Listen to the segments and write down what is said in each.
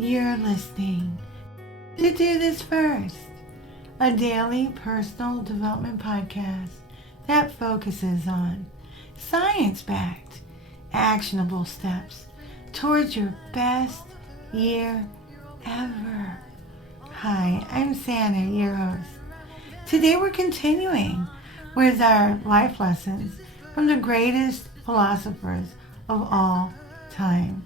You're listening to Do This First, a daily personal development podcast that focuses on science-backed, actionable steps towards your best year ever. Hi, I'm Santa, your host. Today we're continuing with our life lessons from the greatest philosophers of all time.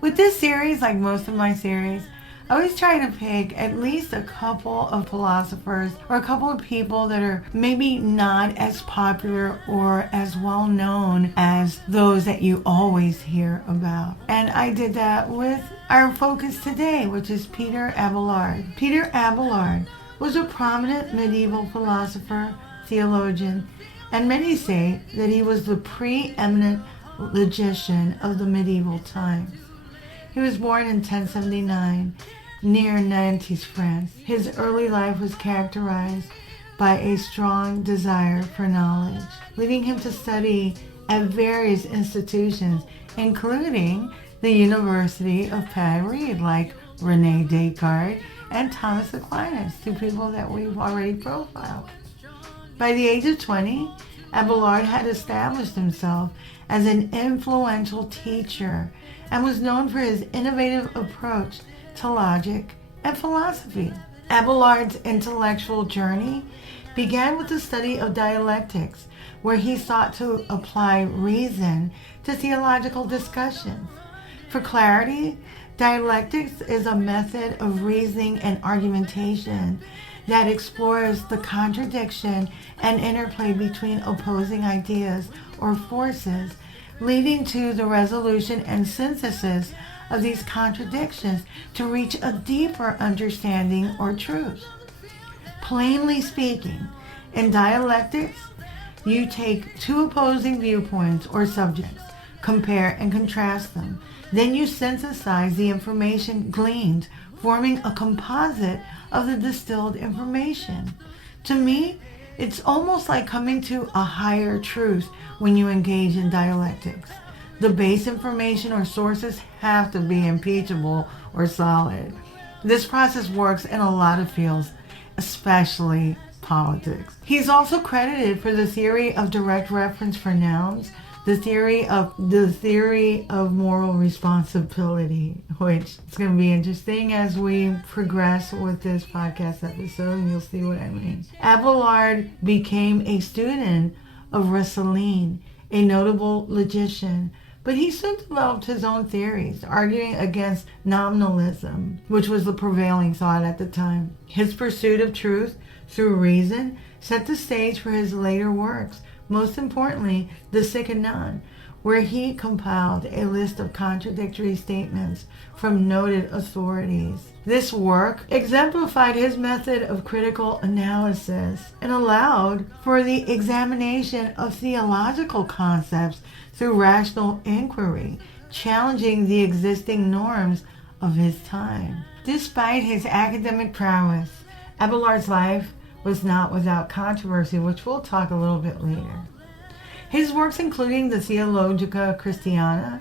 With this series, like most of my series, I always try to pick at least a couple of philosophers or a couple of people that are maybe not as popular or as well known as those that you always hear about. And I did that with our focus today, which is Peter Abelard. Peter Abelard was a prominent medieval philosopher, theologian, and many say that he was the preeminent logician of the medieval times. He was born in 1079 near Nantes, France. His early life was characterized by a strong desire for knowledge, leading him to study at various institutions, including the University of Paris, like Rene, Descartes, and Thomas Aquinas, two people that we've already profiled. By the age of 20, Abelard had established himself as an influential teacher and was known for his innovative approach to logic and philosophy. Abelard's intellectual journey began with the study of dialectics, where he sought to apply reason to theological discussions. For clarity, dialectics is a method of reasoning and argumentation that explores the contradiction and interplay between opposing ideas or forces, leading to the resolution and synthesis of these contradictions to reach a deeper understanding or truth. Plainly speaking, in dialectics, you take two opposing viewpoints or subjects, compare and contrast them. Then you synthesize the information gleaned, forming a composite of the distilled information. To me, it's almost like coming to a higher truth when you engage in dialectics. The base information or sources have to be impeachable or solid. This process works in a lot of fields, especially politics. He's also credited for the theory of direct reference for nouns, the theory of moral responsibility, which is going to be interesting as we progress with this podcast episode, and you'll see what I mean. Abelard became a student of Rene, a notable logician, but he soon developed his own theories, arguing against nominalism, which was the prevailing thought at the time. His pursuit of truth through reason set the stage for his later works, most importantly, the Aquinas, where he compiled a list of contradictory statements from noted authorities. This work exemplified his method of critical analysis and allowed for the examination of theological concepts through rational inquiry, challenging the existing norms of his time. Despite his academic prowess, Abelard's life was not without controversy, which we'll talk a little bit later. His works, including the Theologia Christiana,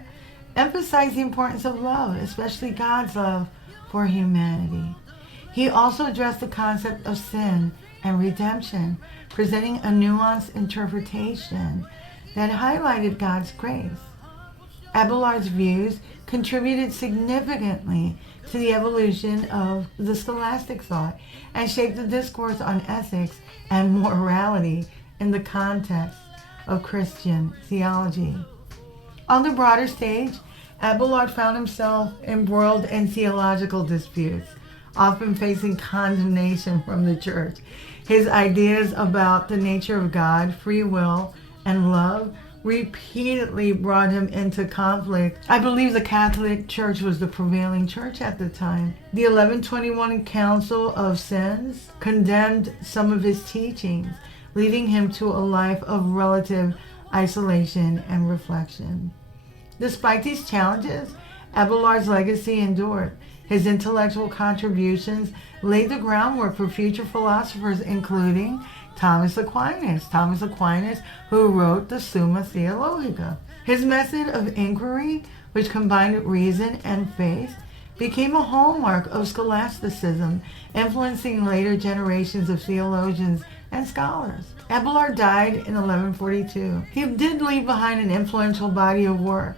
emphasize the importance of love, especially God's love for humanity. He also addressed the concept of sin and redemption, presenting a nuanced interpretation that highlighted God's grace. Abelard's views contributed significantly to the evolution of the scholastic thought and shaped the discourse on ethics and morality in the context of Christian theology. On the broader stage, Abelard found himself embroiled in theological disputes, often facing condemnation from the church. His ideas about the nature of God, free will, and love repeatedly brought him into conflict. I believe the Catholic Church was the prevailing church at the time. The 1121 Council of Sens condemned some of his teachings, leading him to a life of relative isolation and reflection. Despite these challenges, Abelard's legacy endured. His intellectual contributions laid the groundwork for future philosophers, including Thomas Aquinas, who wrote the Summa Theologica. His method of inquiry, which combined reason and faith, became a hallmark of scholasticism, influencing later generations of theologians and scholars. Abelard died in 1142. He did leave behind an influential body of work.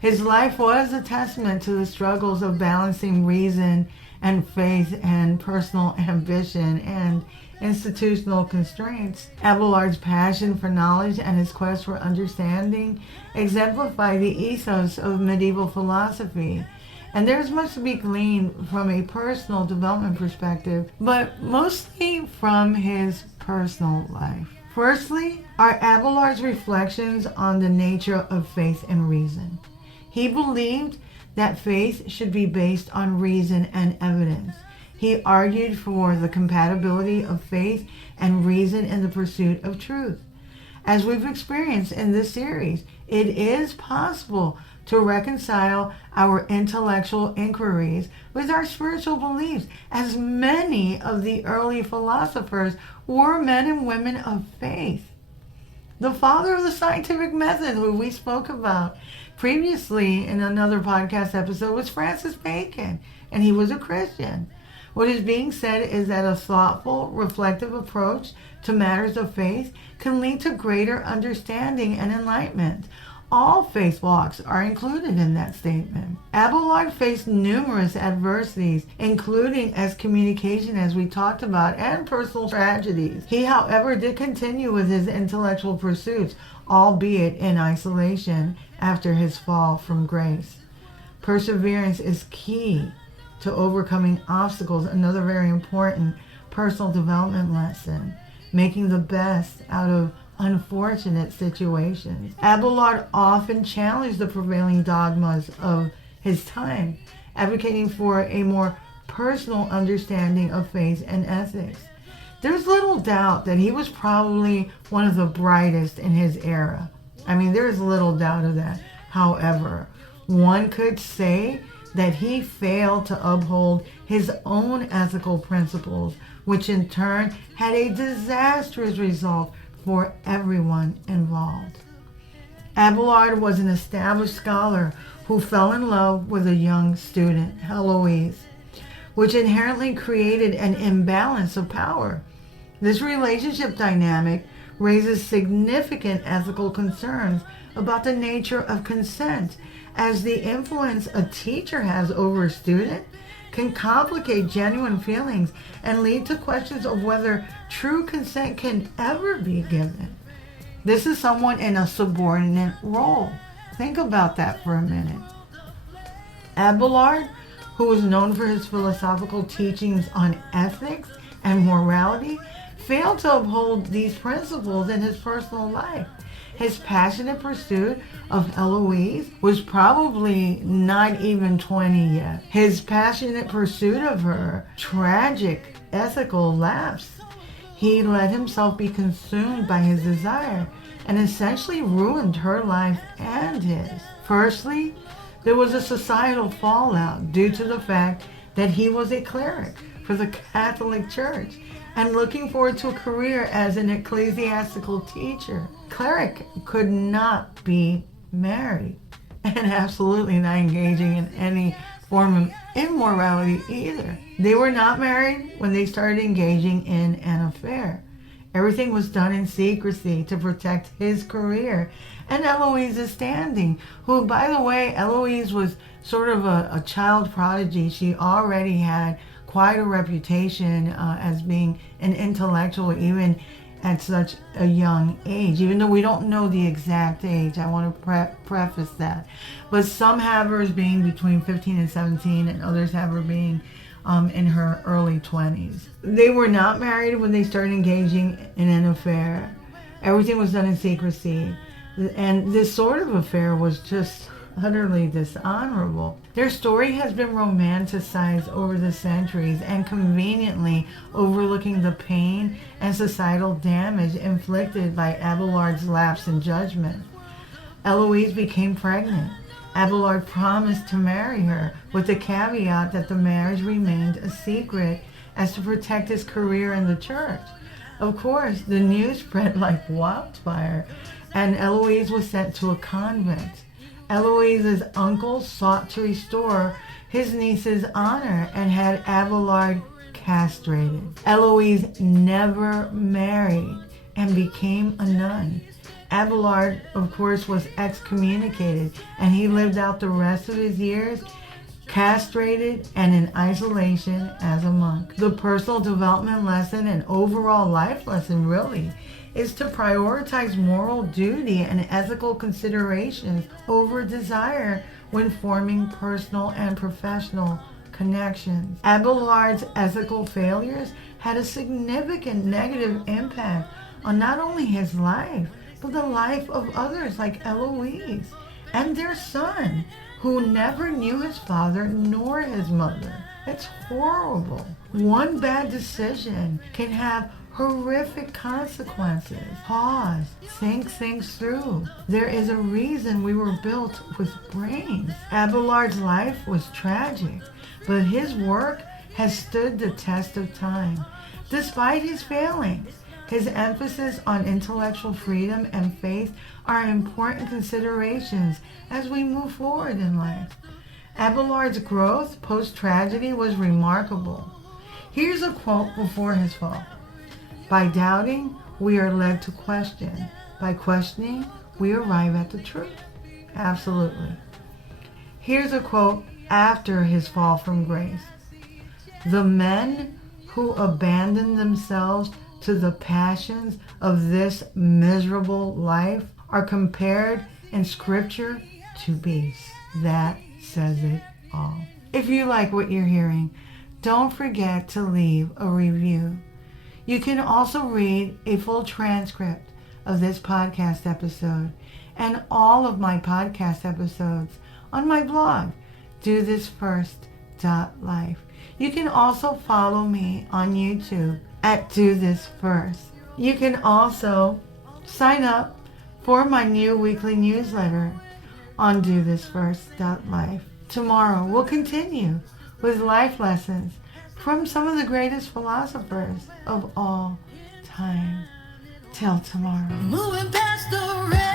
His life was a testament to the struggles of balancing reason and faith and personal ambition and institutional constraints. Abelard's passion for knowledge and his quest for understanding exemplify the ethos of medieval philosophy. And there's much to be gleaned from a personal development perspective, but mostly from his personal life. Firstly, are Abelard's reflections on the nature of faith and reason. He believed that faith should be based on reason and evidence. He argued for the compatibility of faith and reason in the pursuit of truth. As we've experienced in this series, it is possible to reconcile our intellectual inquiries with our spiritual beliefs, as many of the early philosophers were men and women of faith. The father of the scientific method, who we spoke about previously in another podcast episode, was Francis Bacon, and he was a Christian. What is being said is that a thoughtful, reflective approach to matters of faith can lead to greater understanding and enlightenment. All faith walks are included in that statement. Abelard faced numerous adversities, including excommunication, as we talked about, and personal tragedies. He, however, did continue with his intellectual pursuits, albeit in isolation after his fall from grace. Perseverance is key to overcoming obstacles, another very important personal development lesson, making the best out of unfortunate situations. Abelard often challenged the prevailing dogmas of his time, advocating for a more personal understanding of faith and ethics. There's little doubt that he was probably one of the brightest in his era. I mean, there's little doubt of that. However, one could say that he failed to uphold his own ethical principles, which in turn had a disastrous result for everyone involved. Abelard was an established scholar who fell in love with a young student, Heloise, which inherently created an imbalance of power. This relationship dynamic raises significant ethical concerns about the nature of consent, as the influence a teacher has over a student can complicate genuine feelings and lead to questions of whether true consent can ever be given. This is someone in a subordinate role. Think about that for a minute. Abelard, who was known for his philosophical teachings on ethics and morality, failed to uphold these principles in his personal life. His passionate pursuit of Heloise was probably not even 20 yet. His passionate pursuit of her tragic ethical lapse. He let himself be consumed by his desire and essentially ruined her life and his. Firstly, there was a societal fallout due to the fact that he was a cleric for the Catholic Church and looking forward to a career as an ecclesiastical teacher. Cleric could not be married and absolutely not engaging in any form of immorality either. They were not married when they started engaging in an affair. Everything was done in secrecy to protect his career and Heloise's standing, who, by the way, Heloise was sort of a child prodigy. She already had quite a reputation as being an intellectual, even at such a young age, even though we don't know the exact age. I want to preface that. But some have her as being between 15 and 17, and others have her being in her early 20s. They were not married when they started engaging in an affair. Everything was done in secrecy. And this sort of affair was just utterly dishonorable. Their story has been romanticized over the centuries and conveniently overlooking the pain and societal damage inflicted by Abelard's lapse in judgment. Heloise became pregnant. Abelard promised to marry her with the caveat that the marriage remained a secret as to protect his career in the church. Of course, the news spread like wildfire, and Heloise was sent to a convent. Eloise's uncle sought to restore his niece's honor and had Abelard castrated. Eloise never married and became a nun. Abelard, of course, was excommunicated, and he lived out the rest of his years castrated and in isolation as a monk. The personal development lesson and overall life lesson really is to prioritize moral duty and ethical considerations over desire when forming personal and professional connections. Abelard's ethical failures had a significant negative impact on not only his life, but the life of others like Eloise and their son, who never knew his father nor his mother. It's horrible. One bad decision can have horrific consequences. Pause. Think things through. There is a reason we were built with brains. Abelard's life was tragic, but his work has stood the test of time. Despite his failings, his emphasis on intellectual freedom and faith are important considerations as we move forward in life. Abelard's growth post-tragedy was remarkable. Here's a quote before his fall. By doubting, we are led to question. By questioning, we arrive at the truth. Absolutely. Here's a quote after his fall from grace. The men who abandon themselves to the passions of this miserable life are compared in Scripture to beasts. That says it all. If you like what you're hearing, don't forget to leave a review. You can also read a full transcript of this podcast episode and all of my podcast episodes on my blog, dothisfirst.life. You can also follow me on YouTube at Do This First. You can also sign up for my new weekly newsletter on dothisfirst.life. Tomorrow we'll continue with life lessons from some of the greatest philosophers of all time. Till tomorrow. Moving past the red